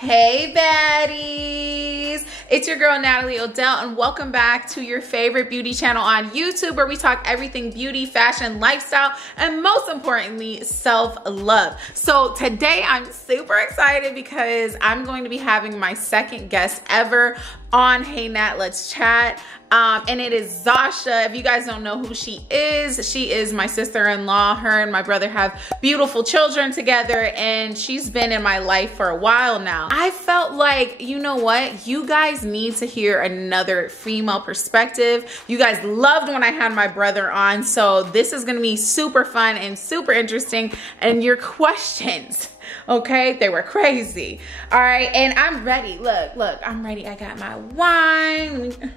Hey baddies, it's your girl Natalie Odell and welcome back to your favorite beauty channel on YouTube where we talk everything beauty, fashion, lifestyle, and most importantly, self-love. So today I'm super excited because I'm going to be having my second guest ever on Hey Nat, Let's Chat. And it is Zasha. If you guys don't know who she is my sister-in-law. Her and my brother have beautiful children together and she's been in my life for a while now. I felt like, you know what? You guys need to hear another female perspective. You guys loved when I had my brother on, so this is gonna be super fun and super interesting. And your questions, okay, they were crazy. All right, and I'm ready. Look, I'm ready. I got my wine.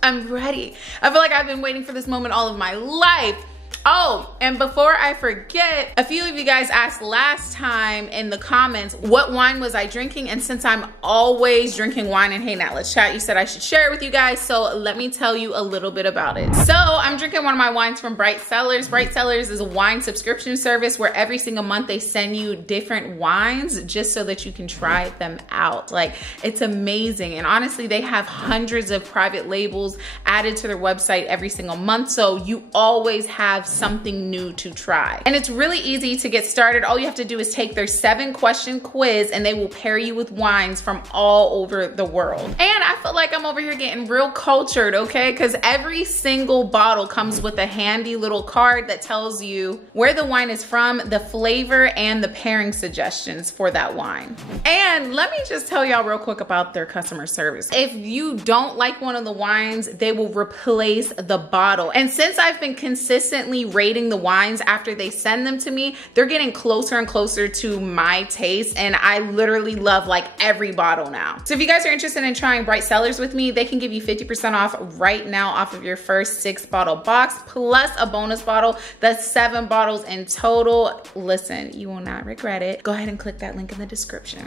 I'm ready. I feel like I've been waiting for this moment all of my life. Oh, and before I forget, a few of you guys asked last time in the comments, what wine was I drinking? And since I'm always drinking wine in Hey Nat, Let's Chat, you said I should share it with you guys. So let me tell you a little bit about it. So I'm drinking one of my wines from Bright Cellars. Bright Cellars is a wine subscription service where every single month they send you different wines just so that you can try them out. Like, it's amazing. And honestly, they have hundreds of private labels added to their website every single month. So you always have something new to try. And it's really easy to get started. All you have to do is take their 7-question quiz and they will pair you with wines from all over the world. And I feel like I'm over here getting real cultured, okay? Because every single bottle comes with a handy little card that tells you where the wine is from, the flavor, and the pairing suggestions for that wine. And let me just tell y'all real quick about their customer service. If you don't like one of the wines, they will replace the bottle. And since I've been consistently rating the wines after they send them to me, they're getting closer and closer to my taste, and I literally love like every bottle now. So if you guys are interested in trying Bright Cellars with me, they can give you 50% off right now off of your first 6-bottle box plus a bonus bottle. That's 7 bottles in total. Listen, you will not regret it. Go ahead and click that link in the description.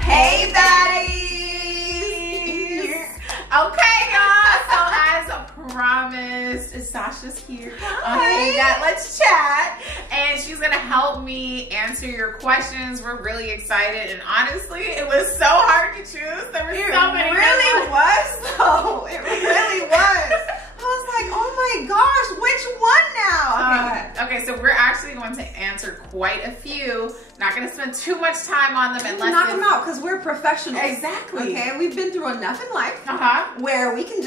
Hey baddies! Okay, y'all, so as promised, Sasha's here. Okay, let's chat. And she's gonna help me answer your questions. We're really excited, and honestly, it was so hard to choose. There were so many. It really was, though. It really was. I was like, oh my gosh, which one now? Okay, so we're actually going to answer quite a few. Not going to spend too much time on them unless knock them out because we're professionals. Exactly. Okay, we've been through enough in life where we can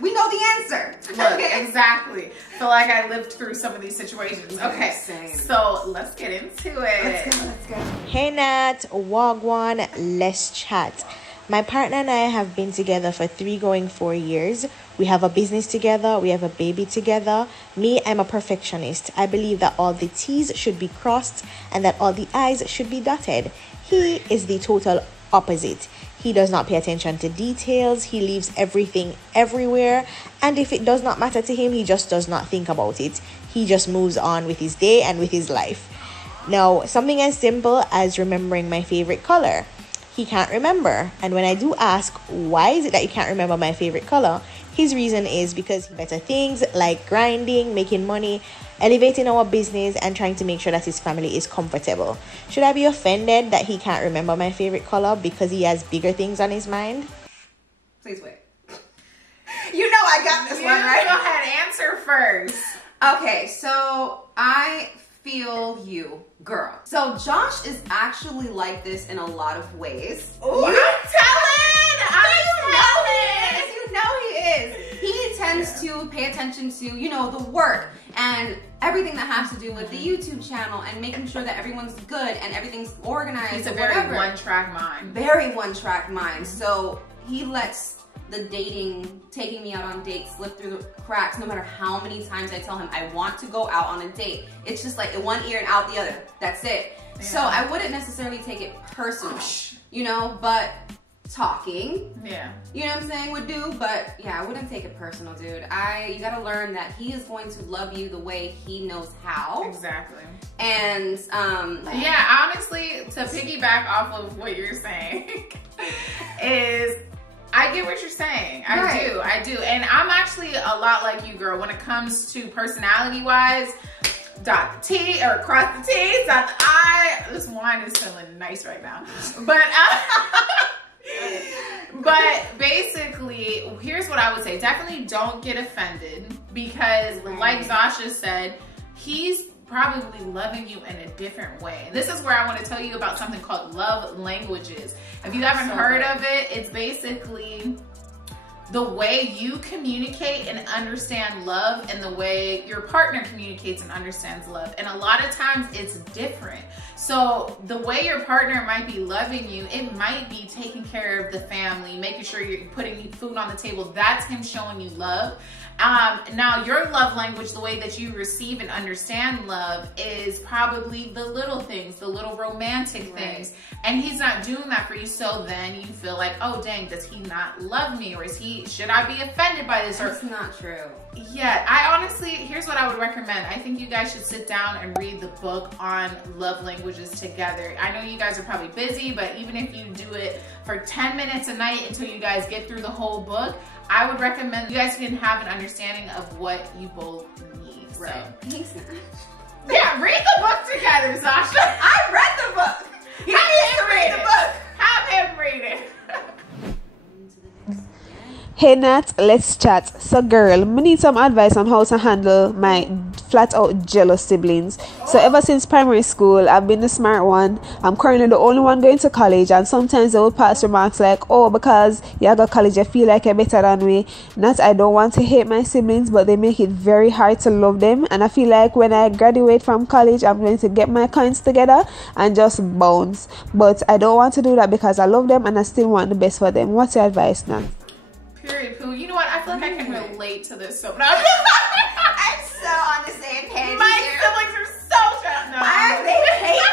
we know the answer. Look, exactly. Feel like I lived through some of these situations. Okay, same. So let's get into it. Let's go. Hey Nat, Wagwan, let's chat. My partner and I have been together for 3 going 4 years. We have a business together. We have a baby together. Me, I'm a perfectionist. I believe that all the T's should be crossed and that all the I's should be dotted. He is the total opposite. He does not pay attention to details. He leaves everything everywhere. And if it does not matter to him, he just does not think about it. He just moves on with his day and with his life. Now, something as simple as remembering my favorite color. He can't remember. And when I do ask, why is it that you can't remember my favorite color? His reason is because better things like grinding, making money, elevating our business, and trying to make sure that his family is comfortable. Should I be offended that he can't remember my favorite color because he has bigger things on his mind? Please wait. You know I got this one, right? Go ahead, answer first. Okay, so I feel you, girl. So Josh is actually like this in a lot of ways. Ooh, I'm telling! You know he is. He tends to pay attention to, you know, the work and everything that has to do with the YouTube channel and making sure that everyone's good and everything's organized. He's a very one-track mind. Very one-track mind. So he lets the dating, taking me out on dates, slip through the cracks no matter how many times I tell him I want to go out on a date. It's just like in one ear and out the other. That's it. Yeah. So I wouldn't necessarily take it personal, you know, but talking, you know what I'm saying, would do, but yeah, I wouldn't take it personal, dude. You gotta learn that he is going to love you the way he knows how. Exactly. And yeah, honestly, to piggyback off of what you're saying is I get what you're saying. Right. I do. And I'm actually a lot like you, girl, when it comes to personality-wise. Dot the T or cross the T, dot the I. This wine is feeling nice right now. But basically, here's what I would say. Definitely don't get offended because like Zasha said, he's probably loving you in a different way. And this is where I want to tell you about something called love languages. If you haven't heard of it, it's basically the way you communicate and understand love and the way your partner communicates and understands love. And a lot of times it's different. So the way your partner might be loving you, it might be taking care of the family, making sure you're putting food on the table. That's him showing you love. Now your love language, the way that you receive and understand love is probably the little things, the little romantic things. And he's not doing that for you. So then you feel like, oh dang, does he not love me? Or should I be offended by this? That's not true. Yeah, I honestly, here's what I would recommend. I think you guys should sit down and read the book on love languages together. I know you guys are probably busy, but even if you do it for 10 minutes a night until you guys get through the whole book, I would recommend you guys can have an understanding of what you both need. Right. So. Thanks, man. Yeah, read the book together, Sasha. I read the book. He needs to read the book. Have him read it. Hey Nat, let's chat. So girl, me need some advice on how to handle my flat out jealous siblings. So ever since primary school, I've been the smart one. I'm currently the only one going to college, and sometimes they will pass remarks like, oh, because you go to college, you feel like you're better than me. Not I don't want to hate my siblings, but they make it very hard to love them. And I feel like when I graduate from college, I'm going to get my coins together and just bounce. But I don't want to do that because I love them and I still want the best for them. What's your advice, Nat? Period, Pooh. You know what? I feel like I can relate to this so much. I'm so on the same page. My siblings are so jealous. No, they hate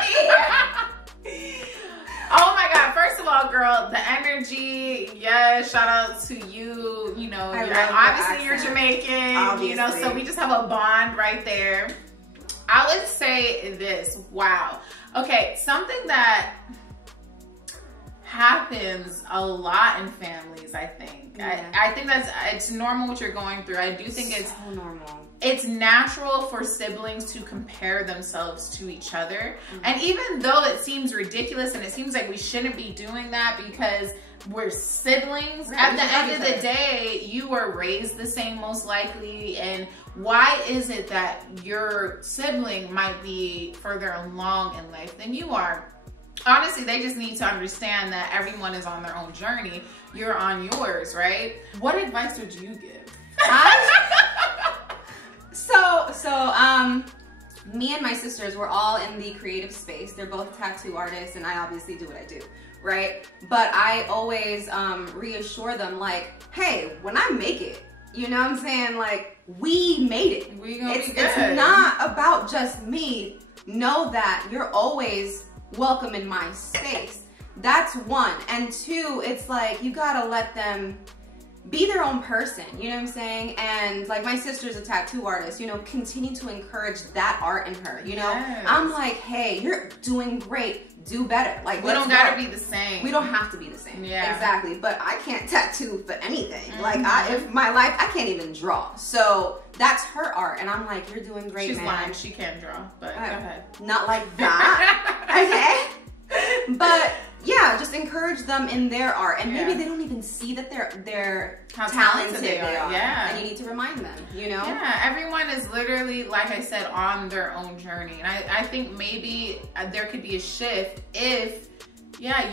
me. Oh my God. First of all, girl, the energy, yes, shout out to you. You know, obviously you're Jamaican, obviously. You know, so we just have a bond right there. I would say this, wow. Okay, something that happens a lot in families, I think. Yeah. I think it's normal what you're going through. I do think it's so normal. It's natural for siblings to compare themselves to each other. And even though it seems ridiculous and it seems like we shouldn't be doing that because we're siblings, at the end of the day, you were raised the same most likely. And why is it that your sibling might be further along in life than you are? Honestly, they just need to understand that everyone is on their own journey. You're on yours, right? What advice would you give? Me and my sisters, we're all in the creative space. They're both tattoo artists, and I obviously do what I do, right? But I always reassure them, like, hey, when I make it, you know what I'm saying? Like, we made it. It's not about just me. Know that you're always welcome in my space. That's one. And two, it's like you gotta let them be their own person, you know what I'm saying? And like my sister's a tattoo artist, you know, continue to encourage that art in her, you know? Yes. I'm like, hey, you're doing great, do better. Like, we don't gotta be the same. We don't have to be the same. Yeah. Exactly. But I can't tattoo for anything. Like, if my life, I can't even draw. So that's her art. And I'm like, you're doing great, She's man. lying. She can draw, but go ahead. Not like that. Okay? But yeah, just encourage them in their art, and maybe they don't even see that they're how talented they are. Yeah, and you need to remind them, you know. Yeah, everyone is literally, like I said, on their own journey, and I think maybe there could be a shift if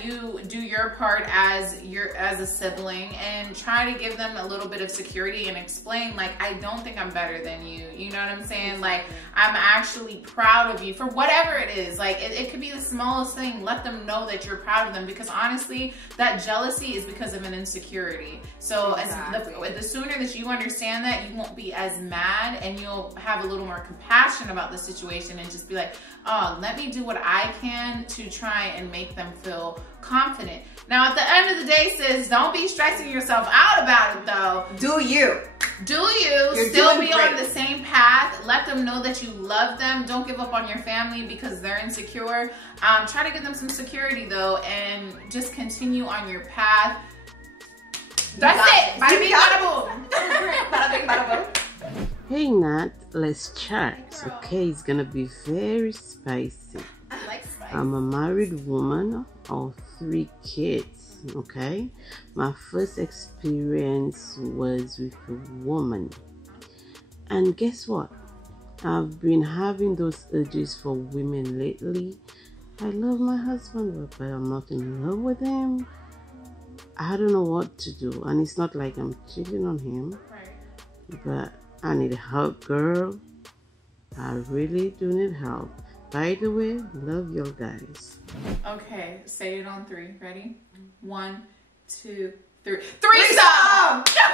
you do your part as a sibling and try to give them a little bit of security and explain, like, I don't think I'm better than you. You know what I'm saying? Like, I'm actually proud of you for whatever it is. Like, it could be the smallest thing. Let them know that you're proud of them, because honestly, that jealousy is because of an insecurity. So the sooner that you understand that, you won't be as mad, and you'll have a little more compassion about the situation and just be like, oh, let me do what I can to try and make them feel confident. Now, at the end of the day, sis, don't be stressing yourself out about it, though. Do you. You're still be on the same path. Let them know that you love them. Don't give up on your family because they're insecure. Try to give them some security, though, and just continue on your path. That's it. Bada bing, bada boom. Bada bing, bada boom. Hey Nat, let's chat. Okay, it's gonna be very spicy. I like spice. I'm a married woman of 3 kids. Okay, my first experience was with a woman, and guess what? I've been having those urges for women lately. I love my husband, but I'm not in love with him. I don't know what to do, and it's not like I'm cheating on him, but I need help, girl. I really do need help. By the way, love you guys. Okay, say it on 3. Ready? 1, 2, 3. Threesome! No!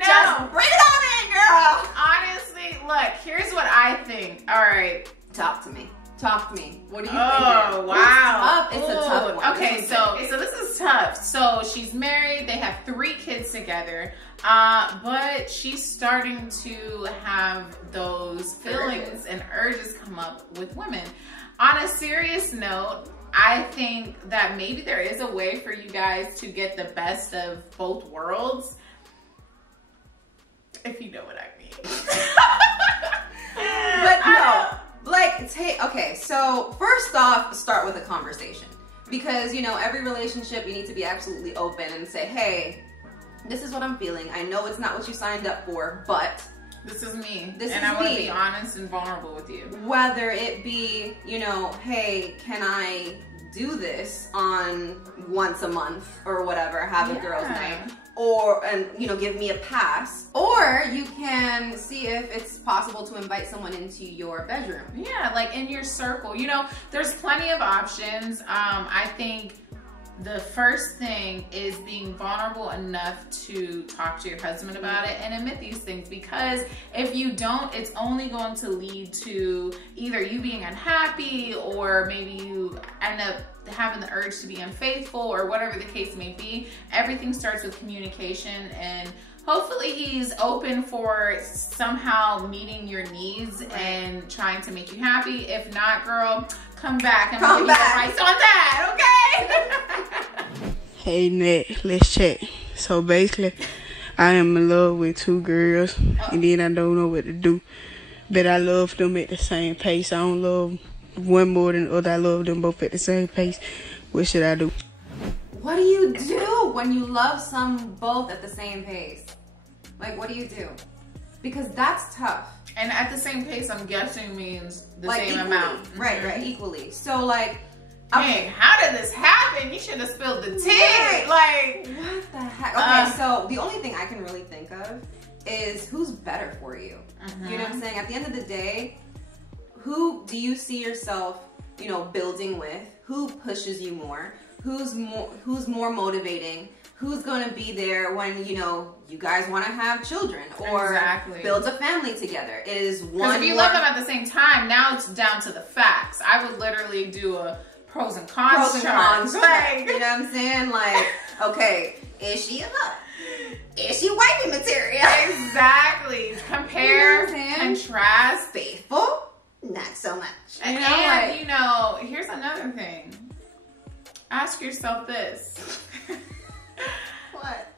Just bring it on in, girl! Honestly, look, here's what I think. All right. Talk to me. Talk to me. What do you think? Oh, wow. It's a tough one. Okay, so this is tough. So she's married. They have 3 kids together. But she's starting to have those feelings and urges come up with women. On a serious note, I think that maybe there is a way for you guys to get the best of both worlds. If you know what I mean. But no. Like, okay, so first off, start with a conversation. Because, you know, every relationship, you need to be absolutely open and say, hey, this is what I'm feeling. I know it's not what you signed up for, but this is me. And I want to be honest and vulnerable with you. Whether it be, you know, hey, can I do this on once a month or whatever, have a girls' night, or, and you know, give me a pass, or you can see if it's possible to invite someone into your bedroom. Yeah, like in your circle. You know, there's plenty of options. I think the first thing is being vulnerable enough to talk to your husband about it and admit these things, because if you don't, it's only going to lead to either you being unhappy, or maybe you end up having the urge to be unfaithful, or whatever the case may be. Everything starts with communication, and hopefully he's open for somehow meeting your needs and trying to make you happy. If not, girl, come back and give you advice on that, okay? Hey Nat, let's chat. So basically, I am in love with 2 girls, and then I don't know what to do. But I love them at the same pace. I don't love one more than the other. I love them both at the same pace. What should I do? What do you do when you love both at the same pace? Like, what do you do? Because that's tough. And at the same pace, I'm guessing means the like same equally. amount. Right, equally. So like, hey, how did this happen? You should have spilled the tea. Right. Like, what the heck? Okay, so the only thing I can really think of is who's better for you. You know what I'm saying? At the end of the day, who do you see yourself, you know, building with? Who pushes you more? Who's more motivating? Who's going to be there when, you know, you guys want to have children or build a family together? Is one because if you love them at the same time, now it's down to the facts. I would literally do a pros and cons chart. Like, you know what I'm saying? Like, okay, is she enough? Is she wifey material? Exactly. Compare, contrast. Faithful? Not so much. And you know, here's another thing. Ask yourself this. What?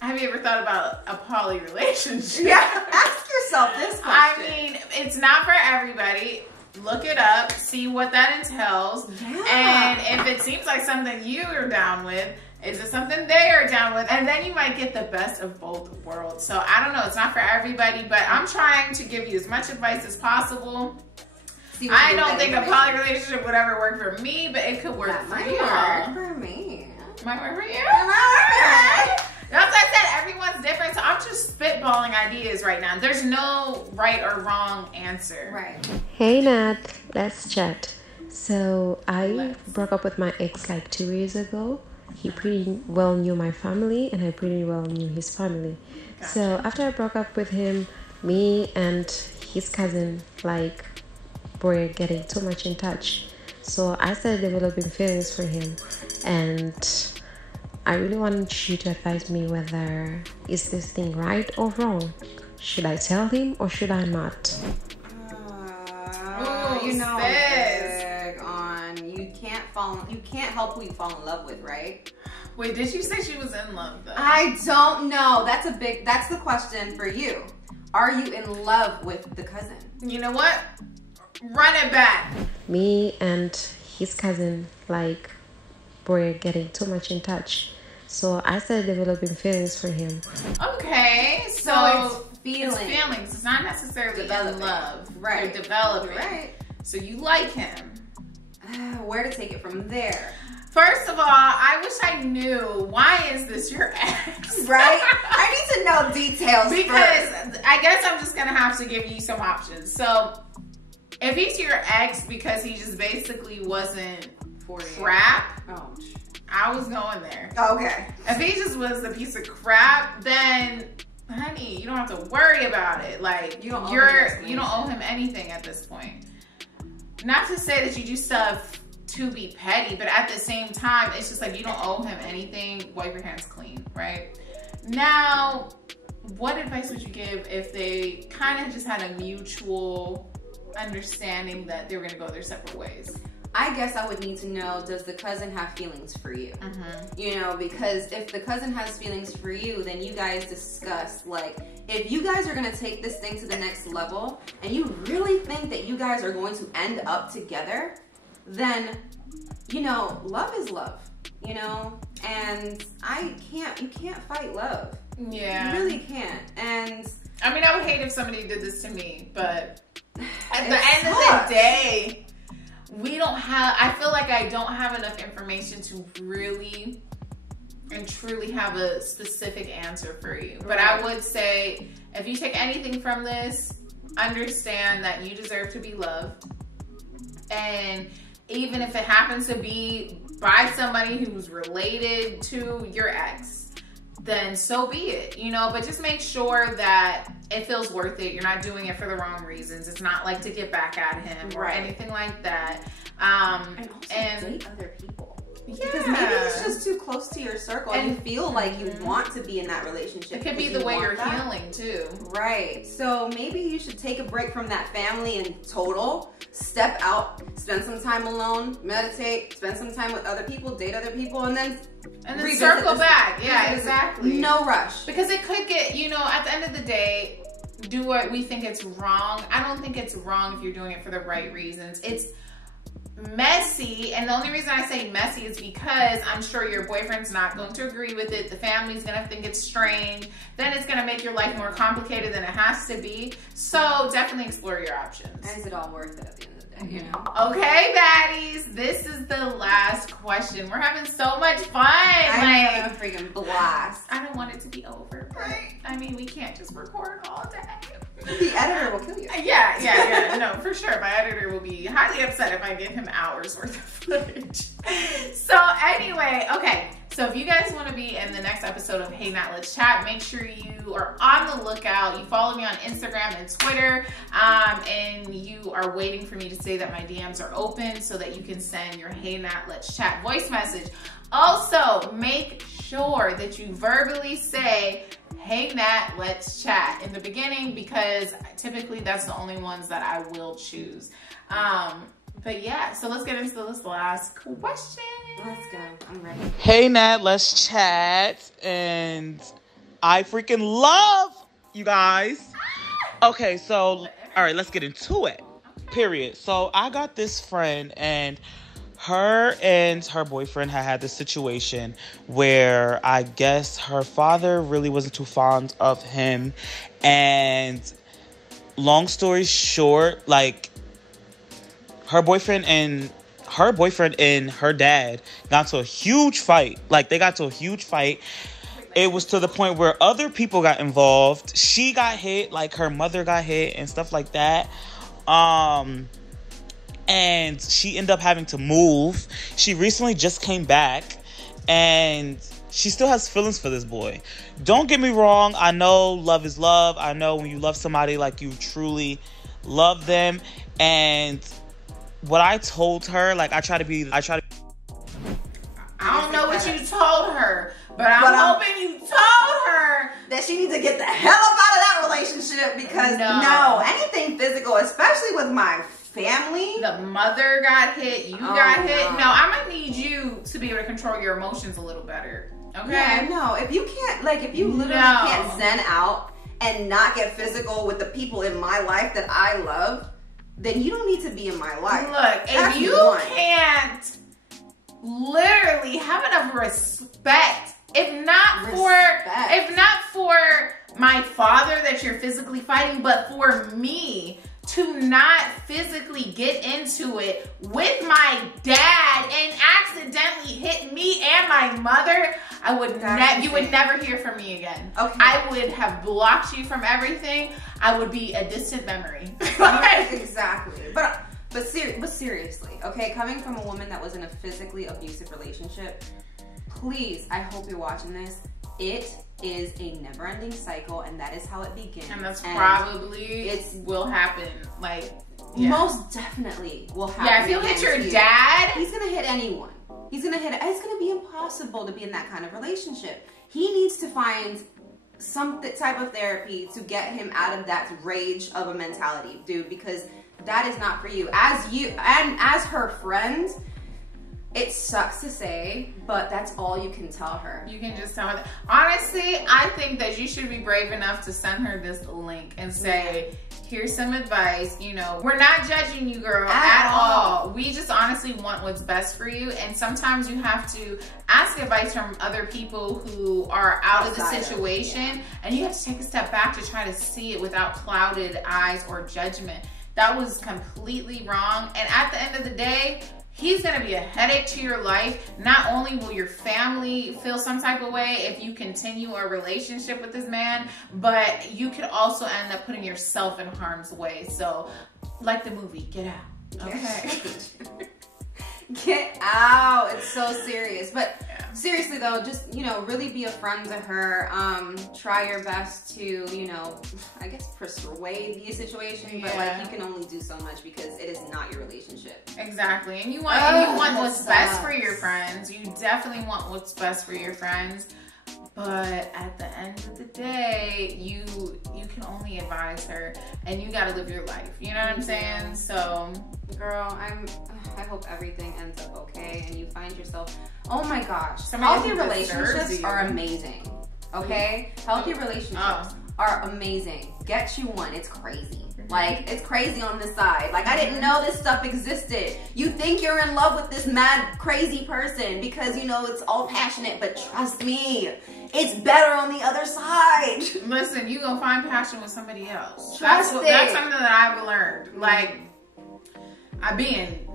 Have you ever thought about a poly relationship? Yeah, ask yourself this question. I mean, it's not for everybody. Look it up, see what that entails. Yeah. And if it seems like something you are down with, is it something they are down with? And then you might get the best of both worlds. So I don't know, it's not for everybody, but I'm trying to give you as much advice as possible. I don't think a poly relationship would ever work for me, but it could work for you. Might work for me. Might work for you. That's what I said, everyone's different. So I'm just spitballing ideas right now. There's no right or wrong answer. Right. Hey Nat, let's chat. So I broke up with my ex like 2 years ago. He pretty well knew my family and I pretty well knew his family. Gotcha. So after I broke up with him, me and his cousin like were getting too much in touch. So I started developing feelings for him, and I really want you to advise me whether is this thing right or wrong. Should I tell him or should I not? You know, big on you can't fall can't help who you fall in love with, right? Wait, did you say she was in love though? I don't know. That's the question for you. Are you in love with the cousin? You know what? Run it back. Me and his cousin, like, were getting too much in touch. So I started developing feelings for him. Okay, so it's feelings. It's feelings. It's not necessarily in love. Right. They're developing. Right. So you like him. Where to take it from there? First of all, I wish I knew, why is this your ex? Right? I need to know details because first. I guess I'm just gonna have to give you some options. So if he's your ex because he just basically wasn't crap, I was going there. Okay. If he just was a piece of crap, then honey, you don't have to worry about it. Like you don't owe him anything at this point. Not to say that you do stuff to be petty, but at the same time, it's just like you don't owe him anything. Wipe your hands clean, right? Now, what advice would you give if they kind of just had a mutual understanding that they were going to go their separate ways? I guess I would need to know, does the cousin have feelings for you? You know, because if the cousin has feelings for you, then you guys discuss, like, if you guys are going to take this thing to the next level and you really think that you guys are going to end up together, then, you know, love is love, you know, and you can't fight love. Yeah. You really can't. And I mean, I would hate if somebody did this to me, but at the end of the day, I feel like I don't have enough information to really and truly have a specific answer for you. But I would say, if you take anything from this, understand that you deserve to be loved. And even if it happens to be by somebody who's related to your ex, then so be it, you know, but just make sure that it feels worth it. You're not doing it for the wrong reasons. It's not like to get back at him or anything like that. And also date other people. Yeah. Because maybe it's just too close to your circle and you feel like you want to be in that relationship. It could be the way you're healing too. Right. So maybe you should take a break from that family in total, step out, spend some time alone, meditate, spend some time with other people, date other people, and then circle back. Yeah, exactly. No rush. Because it could get, you know, at the end of the day, do what we think it's wrong. I don't think it's wrong if you're doing it for the right reasons. It's messy, and the only reason I say messy is because I'm sure your boyfriend's not going to agree with it. The family's gonna think it's strange. Then it's gonna make your life more complicated than it has to be. So definitely explore your options. And is it all worth it at the end of the day, you know? Okay, baddies, this is the last question. We're having so much fun. I have a freaking blast. I don't want it to be over, but I mean, we can't just record all day. The editor will kill you. Yeah. No, for sure. My editor will be highly upset if I give him hours worth of footage. So anyway, okay. So if you guys want to be in the next episode of Hey Nat, Let's Chat, make sure you are on the lookout. You follow me on Instagram and Twitter, and you are waiting for me to say that my DMs are open so that you can send your Hey Nat, Let's Chat voice message. Also, make sure that you verbally say, Hey Nat, let's chat in the beginning, because typically that's the only ones that I will choose. But yeah, so let's get into this last question. Let's go. I'm ready. Hey Nat, let's chat. And I freaking love you guys. Okay, so, all right, let's get into it. Period. So I got this friend, and her boyfriend had this situation where I guess her father really wasn't too fond of him. And long story short, like, her boyfriend and her dad got into a huge fight. Like, they got to a huge fight. It was to the point where other people got involved. She got hit, like her mother got hit and stuff like that. And she ended up having to move. She recently just came back, and she still has feelings for this boy. Don't get me wrong. I know love is love. I know when you love somebody, like, you truly love them. And what I told her, like, I don't know what you told her, but I'm hoping you told her that she needs to get the hell up out of that relationship, because no, anything physical, especially with my family. The mother got hit, you got hit. No, I'm gonna need you to be able to control your emotions a little better. Okay? Yeah, no. If you can't, like, if you literally can't zen out and not get physical with the people in my life that I love, then you don't need to be in my life. Look, That's if you can't literally have enough respect, if not for my father that you're physically fighting, but for me to not physically get into it with my dad and accidentally hit me and my mother, I would you would never hear from me again. Okay. I would have blocked you from everything. I would be a distant memory. Exactly. But seriously, okay, coming from a woman that was in a physically abusive relationship, please, I hope you're watching this. It is a never-ending cycle, and that is how it begins. And that's probably will happen. Like, most definitely will happen. Yeah, if you hit your dad, he's gonna hit anyone. He's gonna hit. It's gonna be impossible to be in that kind of relationship. He needs to find some type of therapy to get him out of that rage of a mentality, dude, because that is not for you. As her friend, it sucks to say, but that's all you can tell her. You can just tell her that. Honestly, I think that you should be brave enough to send her this link and say, here's some advice. You know, we're not judging you, girl, at all. We just honestly want what's best for you. And sometimes you have to ask advice from other people who are out of the situation. And you have to take a step back to try to see it without clouded eyes or judgment. That was completely wrong. And at the end of the day, he's gonna be a headache to your life. Not only will your family feel some type of way if you continue a relationship with this man, but you could also end up putting yourself in harm's way. So, like the movie, get out. Okay. Get out. It's so serious. But seriously though, just, you know, really be a friend to her. Try your best to, you know, I guess persuade the situation, but like you can only do so much because it is not your relationship. Exactly. And you want what's best for your friends. You definitely want what's best for your friends. But at the end of the day, you can only advise her, and you gotta live your life. You know what I'm saying? So, girl, I hope everything ends up okay, and you find yourself. Oh my gosh, healthy relationships are amazing. Okay, healthy relationships are amazing. Get you one. It's crazy. Like, it's crazy on this side. Like, I didn't know this stuff existed. You think you're in love with this mad, crazy person because, you know, it's all passionate, but trust me, it's better on the other side. Listen, you gonna find passion with somebody else. Trust it. That's something that I've learned. Like, I being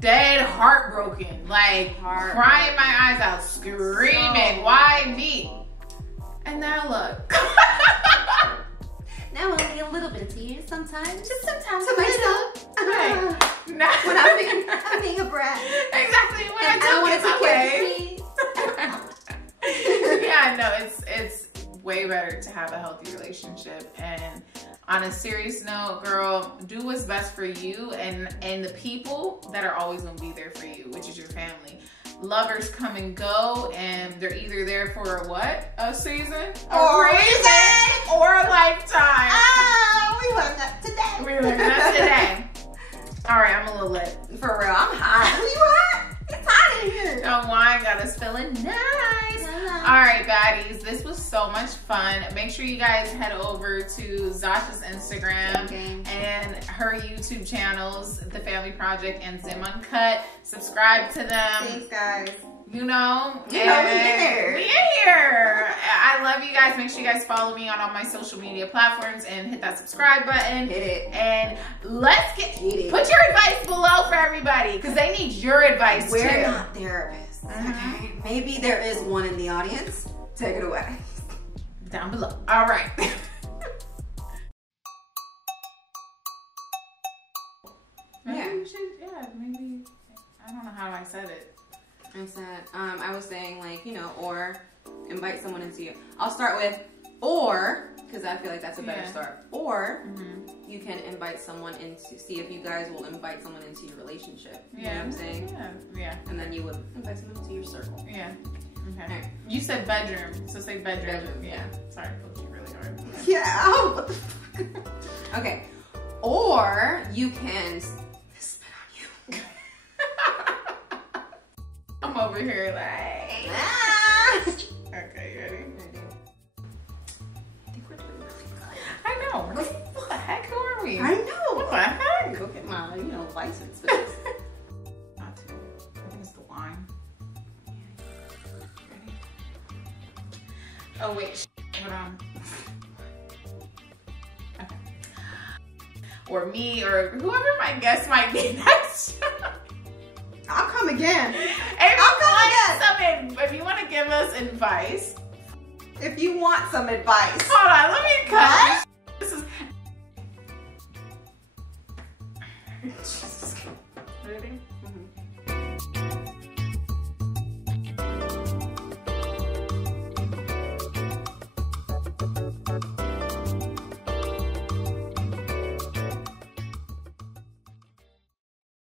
dead heartbroken, like crying my eyes out, screaming, why me? And now look. Now only a little bit of tears sometimes. Just sometimes to myself. Right. When I'm being a brat. Exactly. When I don't want to take care. Yeah, no, it's way better to have a healthy relationship. And on a serious note, girl, do what's best for you and the people that are always gonna be there for you, which is your family. Lovers come and go, and they're either there for a season, or a reason, or a lifetime. Oh, we learned that today. We learned that today. All right, I'm a little lit. For real, I'm hot. Who you hot? It's hot in here. Oh, wine got us feeling nice. All right, baddies, this was so much fun. Make sure you guys head over to Zasha's Instagram and her YouTube channels, The Family Project and Zim Uncut. Subscribe to them. Thanks, guys. You know, we in here. We in here. I love you guys. Make sure you guys follow me on all my social media platforms and hit that subscribe button. Hit it. And let's put your advice below for everybody, because they need your advice too. We're not therapists, okay? Maybe there is one in the audience. Take it away. Down below. All right. Maybe. I don't know how I said it. I was saying, like, you know, or invite someone into you. I'll start with or, because I feel like that's a better start. Or you can invite someone into, see if you guys will invite someone into your relationship. You know what I'm saying? Yeah. And then you would invite someone into your circle. Yeah. Okay. Right. You said bedroom, so say bedroom. Yeah. Sorry, I poked you really hard. Yeah. Oh, what the fuck? Okay. Or Or you can spit on you. I'm over here like. Ah. Okay, you ready? I know. What the heck? Who are we? I know. What the heck? Go get my, license. Not too. I think it's the wine. Ready? Oh wait. Hold on. Okay. Or me, or whoever my guest might be next. I'll come again. If you want to give us advice. If you want some advice. Hold on, let me cut. This is. Ready? Mm-hmm.